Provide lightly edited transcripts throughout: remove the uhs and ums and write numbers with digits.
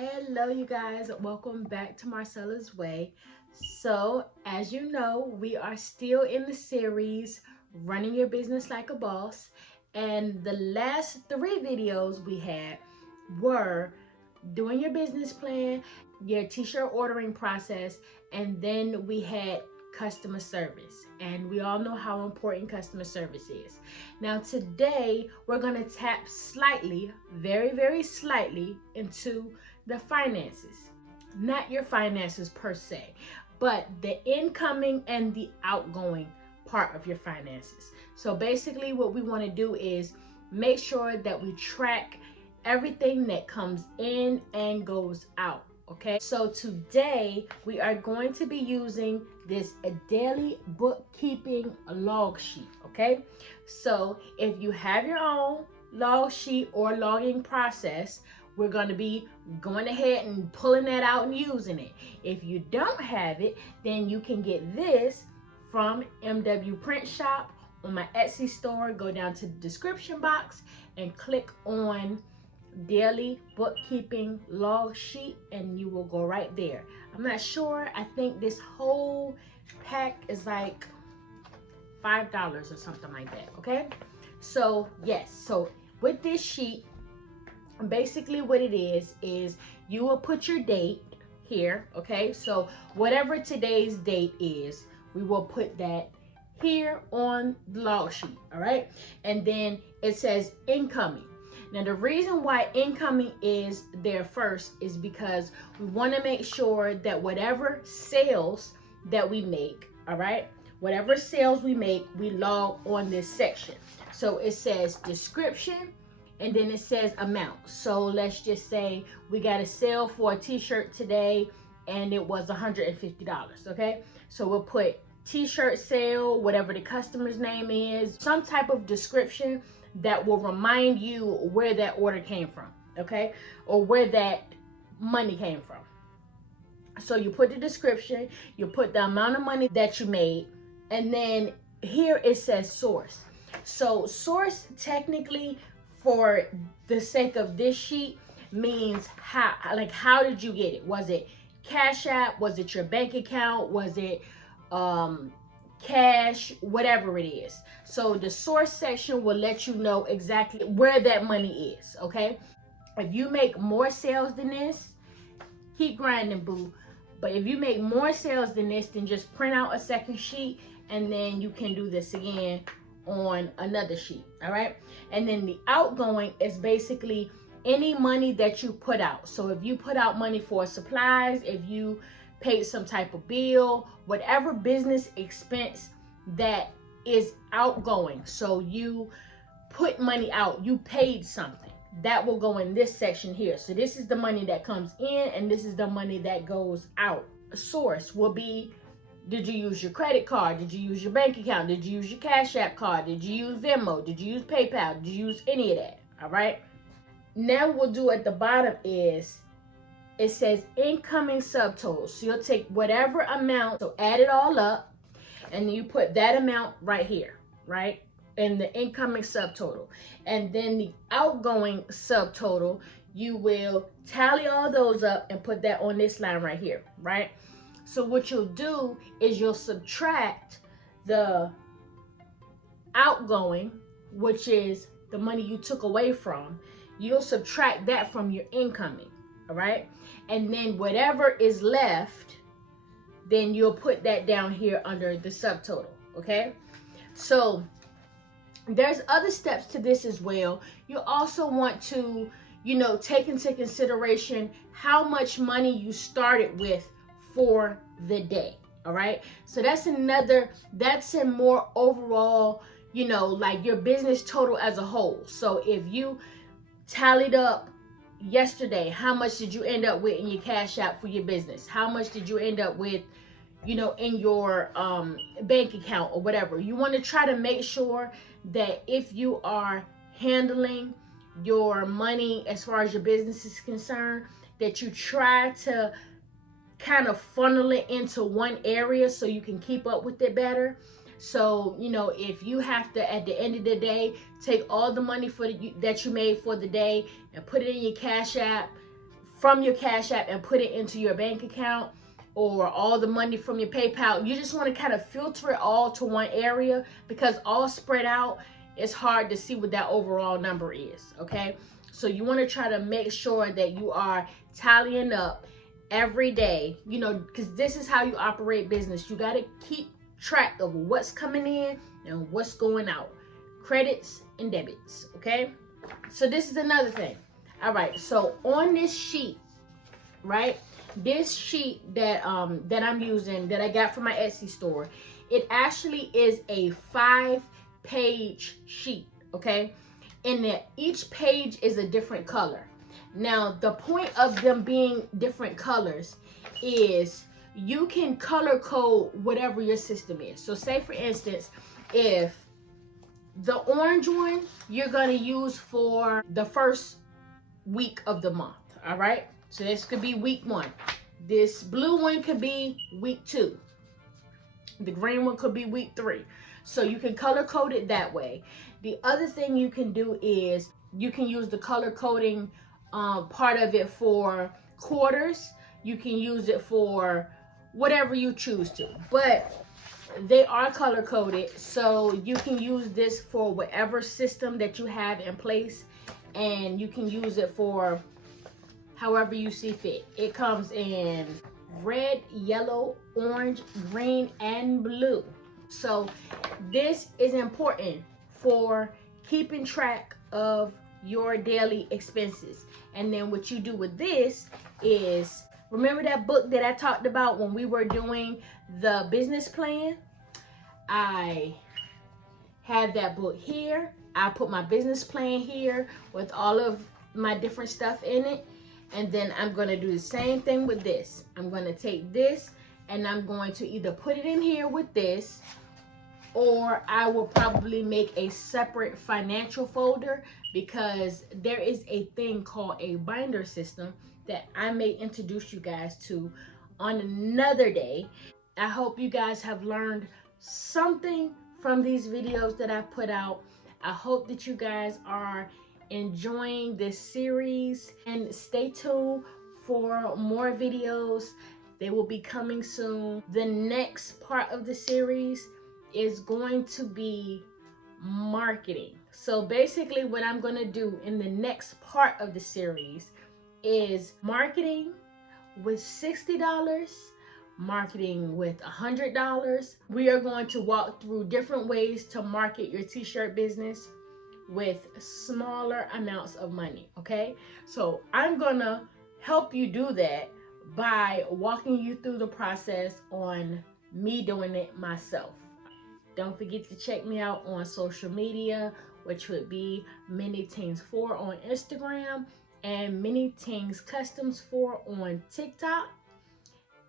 Hello, you guys. Welcome back to Marcella's Way. So, as you know, we are still in the series Running Your Business Like a Boss. And the last three videos we had were doing your business plan, your t-shirt ordering process, and then we had customer service. And we all know how important customer service is. Now today we're going to tap slightly, very slightly, into the finances. Not your finances per se, but the incoming and the outgoing part of your finances. So basically what we want to do is make sure that we track everything that comes in and goes out. Okay, so today we are going to be using this a daily bookkeeping log sheet. Okay, so if you have your own log sheet or logging process, we're going to be going ahead and pulling that out and using it. If you don't have it, then you can get this from MW Print Shop on my Etsy store. Go down to the description box and click on daily bookkeeping log sheet and you will go right there. I'm not sure. I think this whole pack is like $5 or something like that. Okay, so yes, so with this sheet, basically what it is you will put your date here. Okay, so whatever today's date is, we will put that here on the log sheet. All right, and then it says incoming. Now the reason why incoming is there first is because we want to make sure that whatever sales that we make, all right, whatever sales we make, we log on this section. So it says description and then it says amount. So let's just say we got a sale for a t-shirt today and it was $150. Okay, so we'll put t-shirt sale, whatever the customer's name is, some type of description that will remind you where that order came from, okay, or where that money came from. So you put the description, you put the amount of money that you made, and then here it says source. So source, technically, for the sake of this sheet, means how did you get it? Was it Cash App? Was it your bank account? Was it cash? Whatever it is. So the source section will let you know exactly where that money is. Okay, if you make more sales than this, keep grinding, boo. But if you make more sales than this, then just print out a second sheet and then you can do this again on another sheet. All right, and then the outgoing is basically any money that you put out. So if you put out money for supplies, if you paid some type of bill, whatever business expense that is outgoing, so you put money out, you paid something, that will go in this section here. So this is the money that comes in and this is the money that goes out. A source will be, did you use your credit card? Did you use your bank account? Did you use your Cash App card? Did you use Venmo? Did you use PayPal? Did you use any of that? All right, now what we'll do at the bottom is it says incoming subtotals. So you'll take whatever amount, so add it all up, and you put that amount right here, right? In the incoming subtotal. And then the outgoing subtotal, you will tally all those up and put that on this line right here, right? So what you'll do is you'll subtract the outgoing, which is the money you took away from. You'll subtract that from your incoming. All right, and then whatever is left, then you'll put that down here under the subtotal. Okay, so there's other steps to this as well. You also want to, take into consideration how much money you started with for the day. All right, so that's a more overall, like your business total as a whole. So if you tallied up yesterday, how much did you end up with in your Cash App for your business? How much did you end up with, in your bank account or whatever? You want to try to make sure that if you are handling your money as far as your business is concerned, that you try to kind of funnel it into one area so you can keep up with it better. So, if you have to, at the end of the day, take all the money that you made for the day and put it in your Cash App from your Cash App and put it into your bank account, or all the money from your PayPal. You just want to kind of filter it all to one area, because all spread out, it's hard to see what that overall number is, okay? So you want to try to make sure that you are tallying up every day, you know, because this is how you operate business. You got to keep track of what's coming in and what's going out, credits and debits, okay? So this is another thing. All right, so on this sheet, right, this sheet that that I'm using, that I got from my Etsy store, it actually is a 5-page sheet, okay? And that each page is a different color. Now, the point of them being different colors is you can color code whatever your system is. So say for instance, if the orange one you're gonna use for the first week of the month, all right? So this could be week 1. This blue one could be week 2. The green one could be week 3. So you can color code it that way. The other thing you can do is you can use the color coding part of it for quarters. You can use it for whatever you choose to, but they are color coded, so you can use this for whatever system that you have in place, and you can use it for however you see fit. It comes in red, yellow, orange, green, and blue. So this is important for keeping track of your daily expenses. And then what you do with this is, remember that book that I talked about when we were doing the business plan? I have that book here. I put my business plan here with all of my different stuff in it. And then I'm going to do the same thing with this. I'm going to take this and I'm going to either put it in here with this, or I will probably make a separate financial folder, because there is a thing called a binder system that I may introduce you guys to on another day. I hope you guys have learned something from these videos that I put out. I hope that you guys are enjoying this series, and stay tuned for more videos. They will be coming soon. The next part of the series is going to be marketing. So basically what I'm going to do in the next part of the series is marketing with $60, marketing with $100. We are going to walk through different ways to market your t-shirt business with smaller amounts of money, okay? So I'm gonna help you do that by walking you through the process on me doing it myself. Don't forget to check me out on social media, which would be minitingz4 on Instagram and minitingzcustoms4 on TikTok.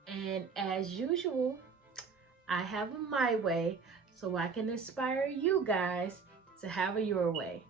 And as usual, I have a my way, so I can inspire you guys to have a your way.